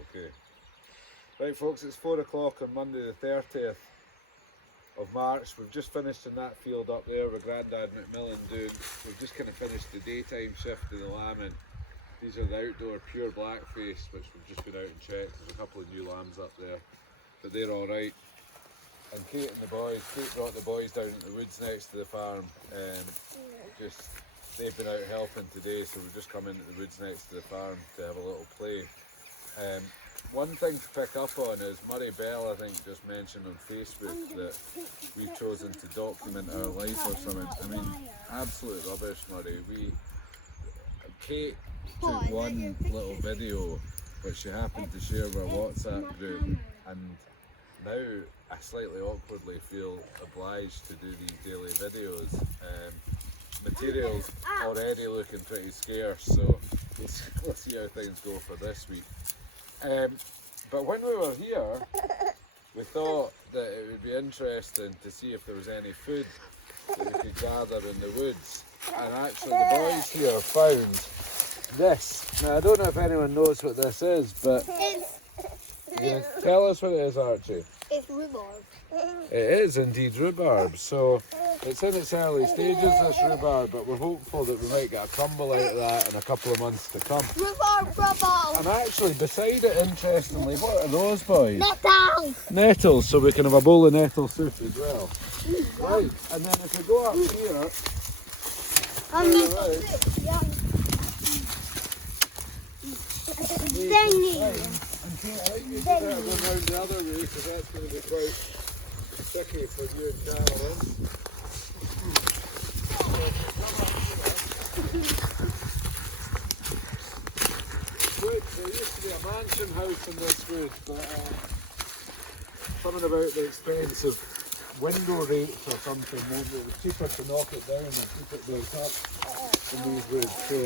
Okay. Right folks, it's 4 o'clock on Monday the 30th of March. We've just finished in that field up there with Grandad McMillan doing, we've just kind of finished the daytime shift of the lambing. These are the outdoor pure blackface, which we've just been out and checked. There's a couple of new lambs up there, but they're alright. And Kate and the boys, Kate brought the boys down at the woods next to the farm. They've been out helping today, so we've just come into the woods next to the farm to have a little play. One thing to pick up on is Murray Bell, I think, just mentioned on Facebook that we've chosen to document our life or something. I mean, absolute rubbish, Murray. Kate took one little video which she happened to share with our WhatsApp group, and now I slightly awkwardly feel obliged to do these daily videos. Material's already looking pretty scarce, so we'll see how things go for this week. But when we were here, we thought that it would be interesting to see if there was any food that we could gather in the woods. And actually the boys here found this. Now I don't know if anyone knows what this is, but tell us what it is, Archie. It's rhubarb. It is indeed rhubarb. So it's in its early stages, this rhubarb, but we're hopeful that we might get a crumble out of that in a couple of months to come. Rhubarb. And actually, beside it, interestingly, what are those, boys? Nettles. Nettles, so we can have a bowl of nettle soup as well. Right, and then if we go up here, and Kate, I think you should go round the other way, because that's going to be quite sticky for you and Carolyn. Wood, there used to be a mansion house in this wood, but something about the expense of window rates or something meant that it was cheaper to knock it down and keep it built up in these woods. So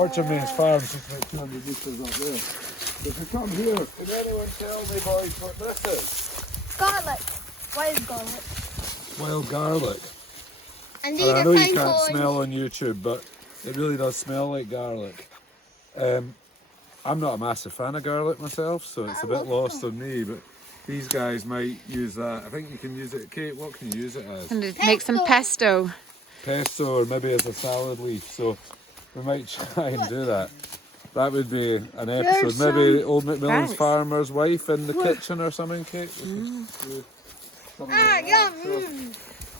Orchard Mains Farm is just about 200 metres up there. So if we come here, can anyone tell me, boys, what this is? Garlic. Wild garlic. Wild garlic. And I know you can't smell on YouTube, but it really does smell like garlic. I'm not a massive fan of garlic myself, so it's a bit lost on me, but these guys might use that. I think you can use it, Kate, what can you use it as? And make some pesto. Pesto, or maybe as a salad leaf, so we might try and do that. That would be an episode. Maybe old McMillan's farmer's wife in the kitchen or something, Kate?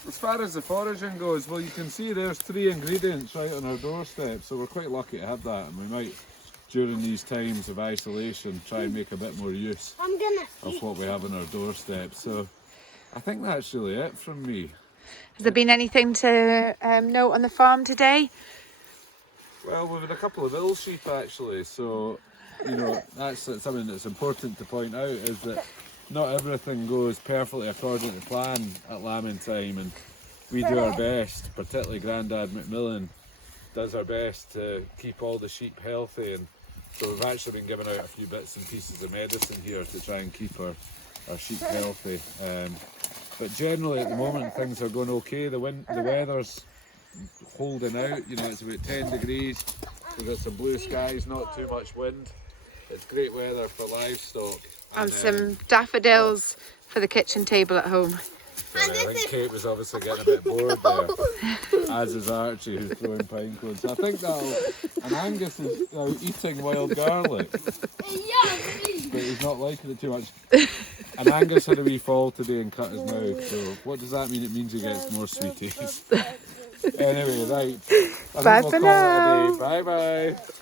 As far as the foraging goes, well, you can see there's 3 ingredients right on our doorstep, so we're quite lucky to have that, and we might, during these times of isolation, try and make a bit more use of what we have on our doorstep. So I think that's really it from me. Has there been anything to note on the farm today? Well, we've had a couple of ill sheep actually, so you know that's something that's important to point out, is that not everything goes perfectly according to plan at lambing time, and we do our best, particularly Grandad McMillan does our best to keep all the sheep healthy, and so we've actually been giving out a few bits and pieces of medicine here to try and keep our sheep healthy. But generally at the moment things are going okay. The weather's holding out, you know, it's about 10 degrees, we've got some blue skies, not too much wind. It's great weather for livestock. And some daffodils for the kitchen table at home. I think Kate was obviously getting a bit bored there, as is Archie, who's throwing pine cones. I think and Angus is now eating wild garlic, but he's not liking it too much. And Angus had a wee fall today and cut his mouth, so what does that mean? It means he gets more sweeties. Anyway, right. Bye for now. Bye bye.